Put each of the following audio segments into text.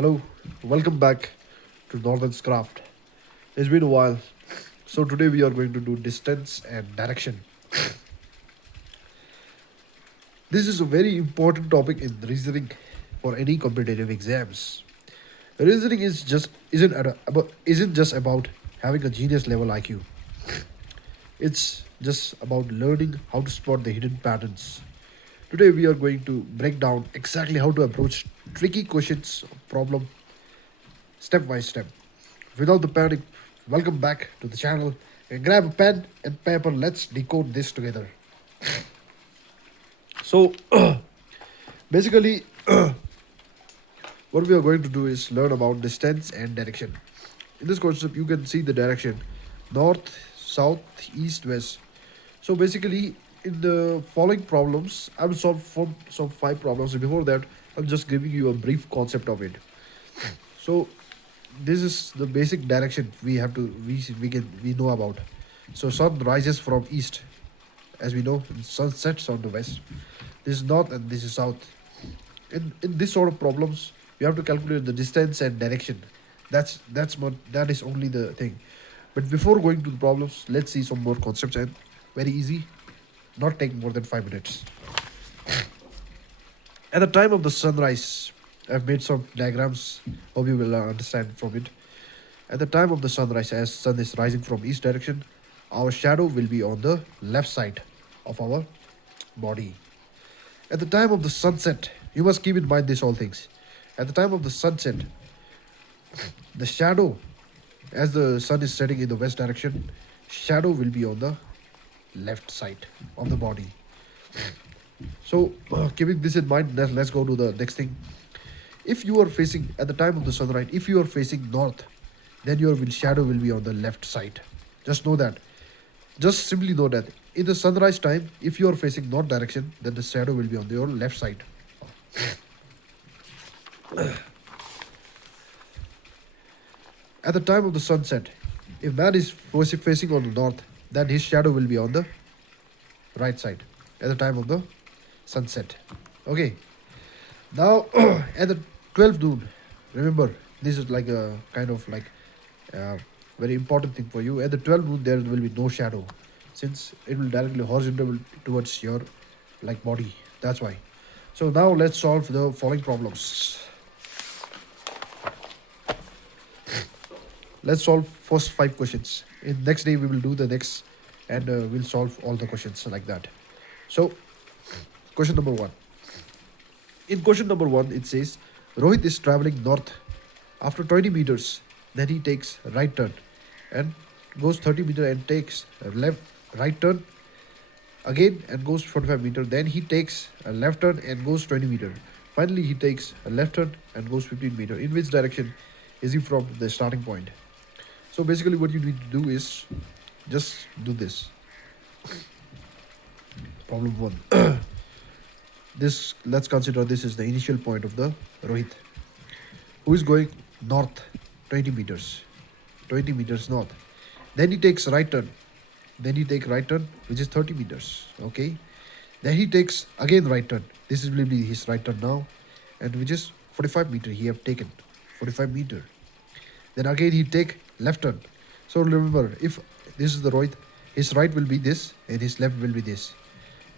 Hello, welcome back to Northern's Craft. It's been a while. So today we are going to do distance and direction. This is a very important topic in reasoning for any competitive exams. Reasoning is just isn't just about having a genius level IQ. It's just about learning how to spot the hidden patterns. Today we are going to break down exactly how to approach tricky questions problem step by step. Without the panic, welcome back to the channel. And grab a pen and paper. Let's decode this together. So, basically, what we are going to do is learn about distance and direction. In this concept, you can see the direction north, south, east, west. So, basically, in the following problems, I will solve some five problems. Before that, I'm just giving you a brief concept of it. So, this is the basic direction we know about. So sun rises from east, as we know, and sun sets on the west. This is north and this is south. In this sort of problems, you have to calculate the distance and direction. That is only the thing. But before going to the problems, let's see some more concepts, and very easy, not take more than 5 minutes. At the time of the sunrise, I've made some diagrams. Hope you will understand from it. At the time of the sunrise, as sun is rising from east direction, our shadow will be on the left side of our body. At the time of the sunset, you must keep in mind these all things. At the time of the sunset, the shadow, as the sun is setting in the west direction, shadow will be on the left side of the body. So, keeping this in mind, let's go to the next thing. If you are facing at the time of the sunrise, if you are facing north, then your shadow will be on the left side. Just know that. Just simply know that in the sunrise time, if you are facing north direction, then the shadow will be on your left side. At the time of the sunset, if man is facing on the north, then his shadow will be on the right side at the time of the sunset. Okay. Now, at the 12 noon, remember, this is like a kind of like a very important thing for you. At the 12 noon, there will be no shadow since it will directly horizontal towards your like body. That's why. So now let's solve the following problems. Let's solve first five questions. In next day, we will do the next and we'll solve all the questions like that. So, question number one. In question number one, it says Rohit is traveling north. After 20 meters, then he takes right turn and goes 30 meter and takes a left right turn again and goes 45 meter. Then he takes a left turn and goes 20 meter. Finally, he takes a left turn and goes 15 meter. In which direction is he from the starting point? So basically, what you need to do is just do this. Problem one. This let's consider this is the initial point of the Rohit, who is going north 20 meters. 20 meters north. Then he takes right turn. Then he takes right turn, which is 30 meters. Okay. Then he takes again right turn. This will be his right turn now, and which is 45 meter. He have taken 45 meter. Then again he take left turn. So remember, if this is the Rohit, his right will be this and his left will be this.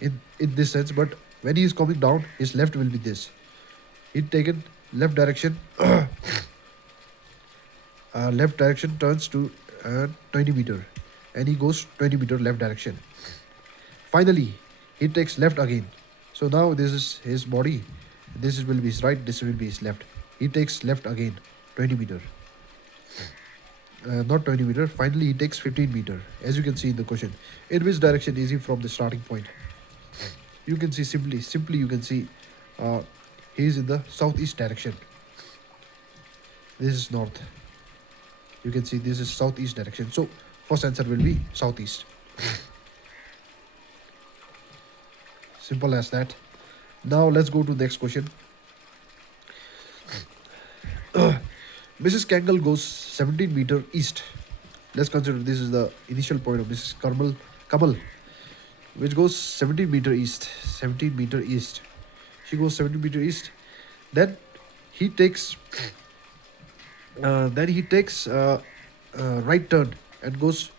In this sense, but when he is coming down, his left will be this. He taken left direction. Left direction turns to 20 meter, and he goes 20 meter left direction. Finally, he takes left again. So now this is his body. Will be his right. This will be his left. He takes left again, 20 meter. Not 20 meter. Finally, he takes 15 meter. As you can see in the question, in which direction is he from the starting point? You can see simply you can see he is in the southeast direction. This is north. You can see this is southeast direction. So first answer will be southeast. Simple as that. Now let's go to the next question. Mrs. Kangle goes 17 meter east. Let's consider this is the initial point of Mrs. Kamal, which goes 17 meter east. 17 meter east. She goes 17 meter east. Then he takes Then he takes right turn and goes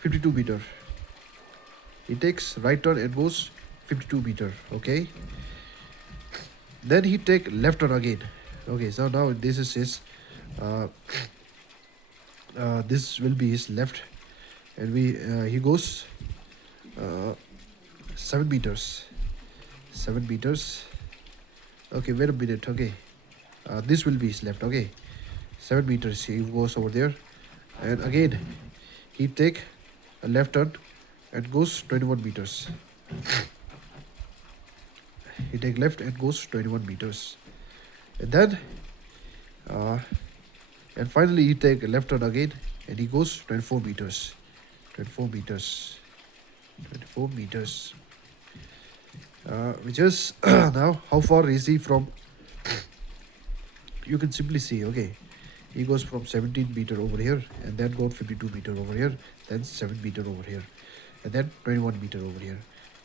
52 meter. He takes right turn and goes 52 meter. Okay. Then he take left turn again. Okay. So now this is his. Uh, this will be his left, and we he goes uh, 7 meters. 7 meters. Okay. Wait a minute. Okay. This will be his left. Okay. 7 meters. He goes over there, and again he take a left turn and goes 21 meters. He take left and goes 21 meters. And then uh, and finally he take a left turn again and he goes 24 meters. 24 meters. 24 meters. Which is now how far is he from? You can simply see. Okay, he goes from 17 meter over here and then go 52 meter over here, then 7 meter over here, and then 21 meter over here.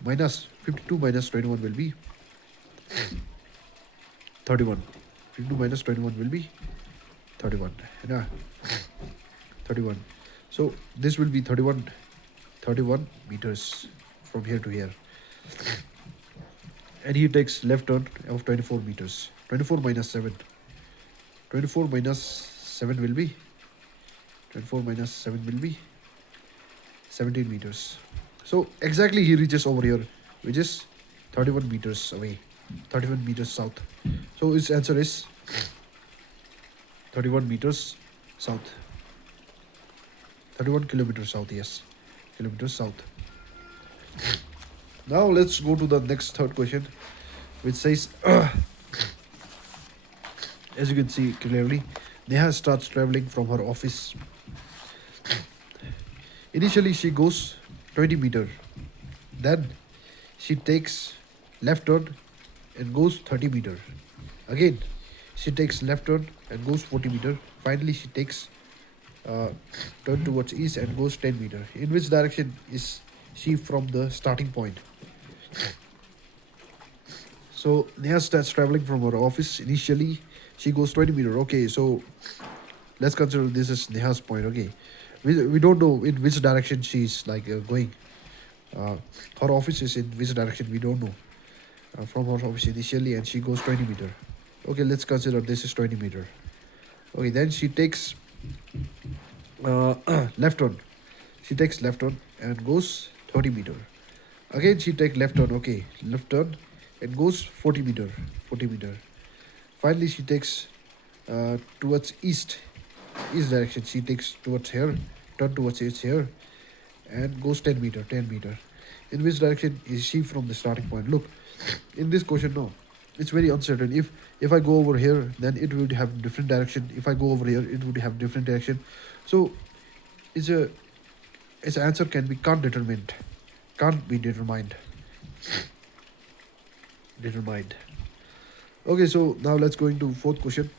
Minus 52 minus 21 will be 31. 52 minus 21 will be 31. Yeah, 31. So this will be 31 meters from here to here. And he takes left turn of 24 meters. 24 minus 7. 24 minus 7 will be 24 minus 7 will be 17 meters. So exactly he reaches over here, which is 31 meters away. 31 meters south. So his answer is 31 meters south. 31 kilometers south, yes. Kilometers south. Now let's go to the next third question, which says, as you can see clearly, Neha starts traveling from her office. Initially, she goes 20 meter. Then she takes left turn and goes 30 meter. Again, she takes left turn and goes 40 meter. Finally, she takes turn towards east and goes 10 meter. In which direction is she from the starting point? So Neha starts traveling from her office. Initially, she goes 20 meter. Okay, so let's consider this is Neha's point. Okay, we don't know in which direction she's like going. Uh, her office is in which direction we don't know. From her office initially, and she goes 20 meter. Okay, let's consider this is 20 meter. Okay, then she takes uh, left turn. She takes left turn and goes 30 meter. Again, she take left turn. Okay, left turn and goes 40 meter. 40 meter. Finally, she takes towards east direction. She takes towards here, turn towards east here, and goes 10 meter. 10 meter. In which direction is she from the starting point? Look, in this question, no, it's very uncertain. If I go over here, then it would have different direction. If I go over here, it would have different direction. So it's a its answer can be can't be determined. Determined. Okay, so now let's go into fourth question.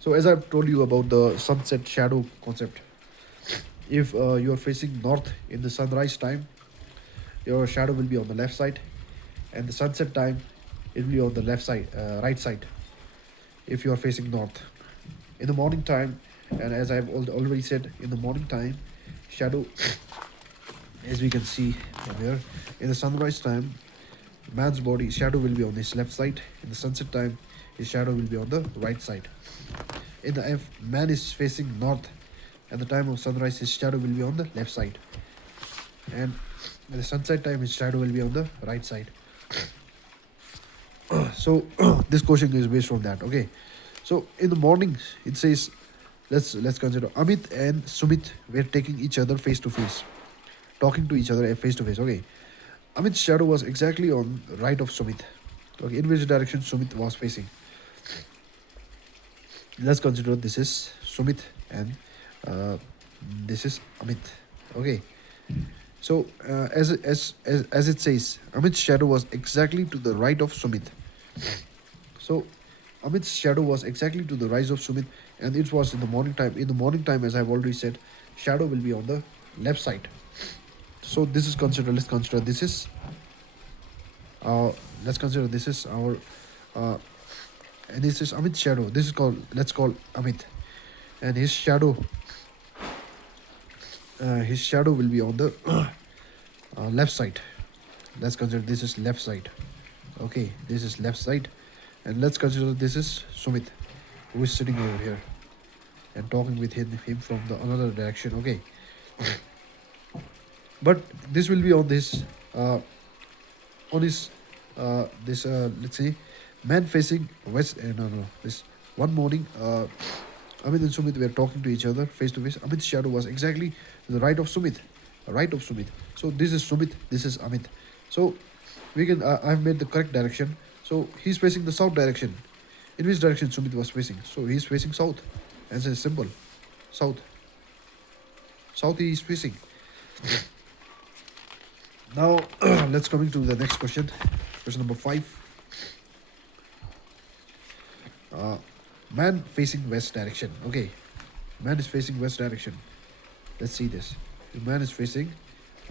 So as I've told you about the sunset shadow concept, if you are facing north in the sunrise time, your shadow will be on the left side, and the sunset time it will be on the left side, right side. If you are facing north, in the morning time, and as I've already said, in the morning time, shadow, as we can see from here, in the sunrise time, man's body shadow will be on his left side. In the sunset time, his shadow will be on the right side. In the if man is facing north, at the time of sunrise, his shadow will be on the left side, and at the sunset time, his shadow will be on the right side. So this question is based on that. Okay, so in the morning it says, let's consider Amit and Sumit were taking each other face to face, talking to each other face to face. Okay, Amit's shadow was exactly on right of Sumit. Okay, in which direction Sumit was facing? Let's consider this is Sumit and uh, this is Amit. Okay, so as it says, Amit's shadow was exactly to the right of Sumit. So Amit's shadow was exactly to the right of Sumit, and it was in the morning time. In the morning time, as I've already said, shadow will be on the left side. So this is considered. Let's consider this is. Let's consider this is our. And this is Amit's shadow. This is called. Let's call Amit. and his shadow will be on the left side. Let's consider this is left side. Okay, this is left side, and let's consider this is Sumit, who is sitting over here and talking with him from the another direction. Okay, but this will be uh, on his this let's say man facing west. No, this one morning. Amit and Sumit were talking to each other face to face. Amit's shadow was exactly to the right of Sumit, right of Sumit. So this is Sumit, this is Amit. So we can I've made the correct direction. So he's facing the south direction. In which direction Sumit was facing? So he's facing south. Answer is simple. South. South he is facing. Now let's coming to the next question. Question number 5. Uh, Man facing west direction. Okay, man is facing west direction. Let's see this. The man is facing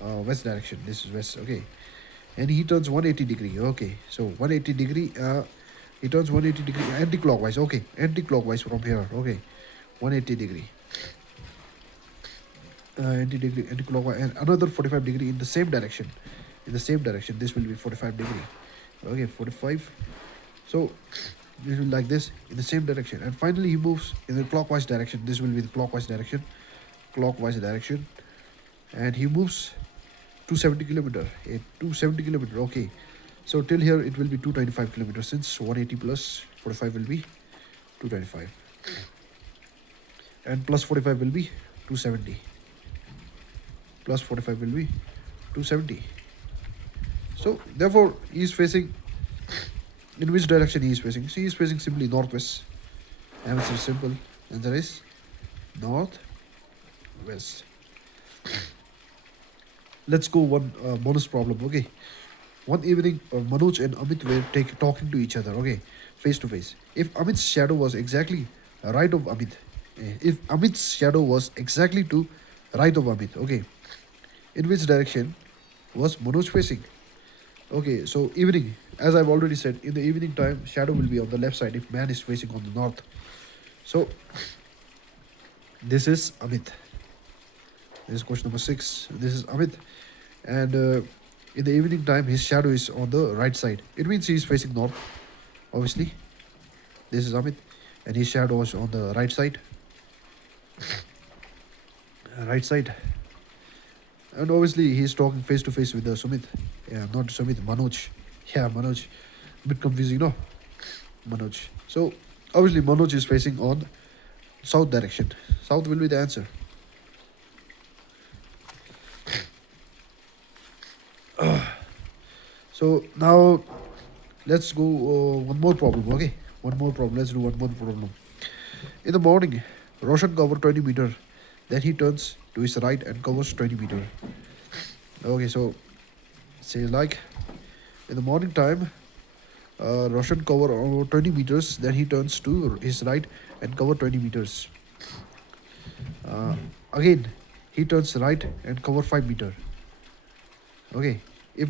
west direction. This is west. Okay, and he turns 180 degree. Okay, so 180 degree. He turns 180 degree anti-clockwise. Okay, anti-clockwise from here. Okay, 180 degree. Anti-clockwise, and another 45 degree in the same direction. In the same direction, this will be 45 degree. Okay, 45. So this will like this in the same direction, and finally he moves in the clockwise direction. This will be the clockwise direction, and he moves 270 kilometer. 270 kilometer. Okay, so till here it will be 225 kilometers, since 180 plus 45 will be 225, and plus 45 will be 270. Plus 45 will be 270. So therefore he is facing, in which direction he is facing? So he is facing simply northwest. Answer is simple. Answer is northwest. Let's go one bonus problem. Okay. One evening, Manoj and Amit were talking to each other. Okay, face to face. If Amit's shadow was exactly right of Amit, if Amit's shadow was exactly to right of Amit. Okay, in which direction was Manoj facing? Okay, so evening, as I've already said, in the evening time, shadow will be on the left side if man is facing on the north. So this is Amit. This is question number 6. This is Amit, and in the evening time, his shadow is on the right side. It means he is facing north. Obviously, this is Amit, and his shadow is on the right side. Right side, and obviously he is talking face to face with the Sumit. Yeah, not Sumit, Manoj. Yeah, Manoj. Bit confusing, no? Manoj. So obviously Manoj is facing on south direction. South will be the answer. So now let's go one more problem. Okay, one more problem. Let's do one more problem. In the morning, Roshan covers 20 meter. Then he turns to his right and covers 20 meter. Okay, so says like in the morning time, Roshan cover 20 meters. Then he turns to his right and cover 20 meters. Again, he turns right and cover 5 meter. Okay, if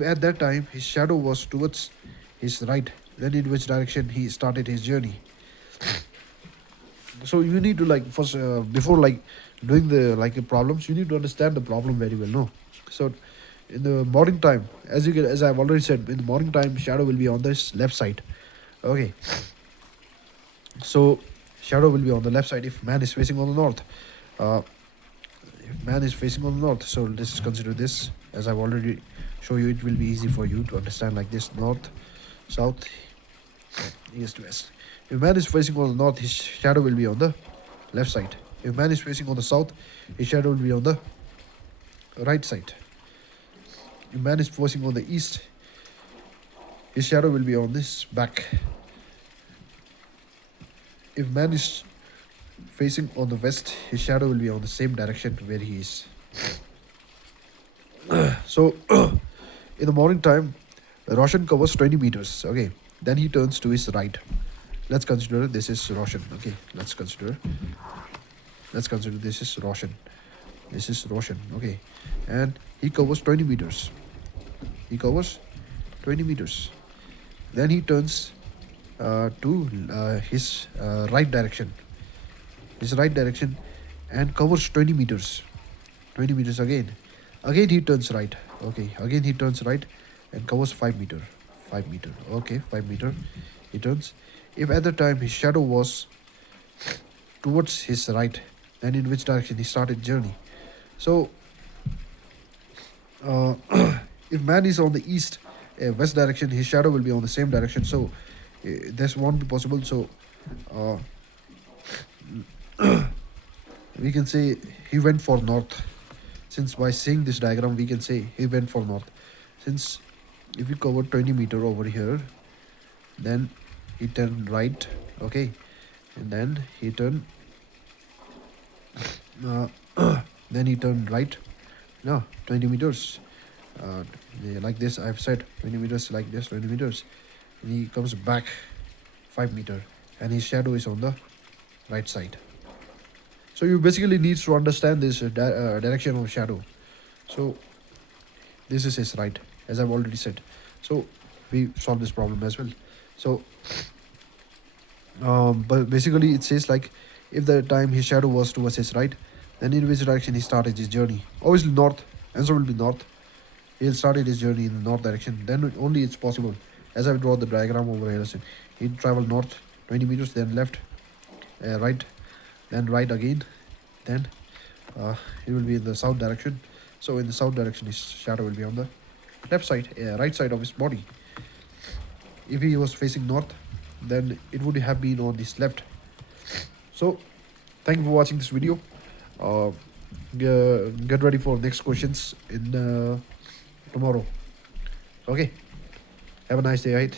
at that time his shadow was towards his right, then in which direction he started his journey? So you need to like first before like doing the like problems, you need to understand the problem very well. No, so in the morning time, as I've already said, in the morning time, shadow will be on this left side. Okay, so shadow will be on the left side if man is facing on the north. Uh, if man is facing on the north, so let's consider this as I've already show you. It will be easy for you to understand like this: north, south, east, west. If man is facing on the north, his shadow will be on the left side. If man is facing on the south, his shadow will be on the right side. If man is facing on the east, his shadow will be on this back. If man is facing on the west, his shadow will be on the same direction where he is. So in the morning time, Roshan covers 20 meters. Okay, then he turns to his right. Let's consider this is Roshan. Okay, let's consider this is Roshan. This is Roshan. Okay, and he covers 20 meters. He covers 20 meters. Then he turns to his right direction. his right direction and covers 20 meters. 20 meters again. Again he turns right. Okay, again he turns right and covers 5 meter. 5 meter. Okay, 5 meter. He turns. If at the time his shadow was towards his right, then in which direction he started journey. So uh, if man is on the east west direction, his shadow will be on the same direction. So this won't be possible. So uh, we can say he went for north. Since by seeing this diagram we can say he went for north. Since if you cover 20 meter over here, then he turned right. Okay, and then he turned uh, then he turned right. No, 20 meters. Yeah, like this I've said, 20 meters, like this 20 meters, and he comes back 5 meter, and his shadow is on the right side. So you basically needs to understand this direction of shadow. So this is his right, as I've already said. So we solve this problem as well. So but basically it says like, if the time his shadow was towards his right, then in which direction he started his journey? Obviously north. Answer will be north. He'll started his journey in the north direction. Then only it's possible. As I've drawn the diagram over here, so he'd travel north 20 meters, then left, right, then right again, then he will be in the south direction. So in the south direction, his shadow will be on the left side, right side of his body. If he was facing north, then it would have been on his left. So thank you for watching this video. uh, get ready for next questions in tomorrow. Okay, have a nice day ahead.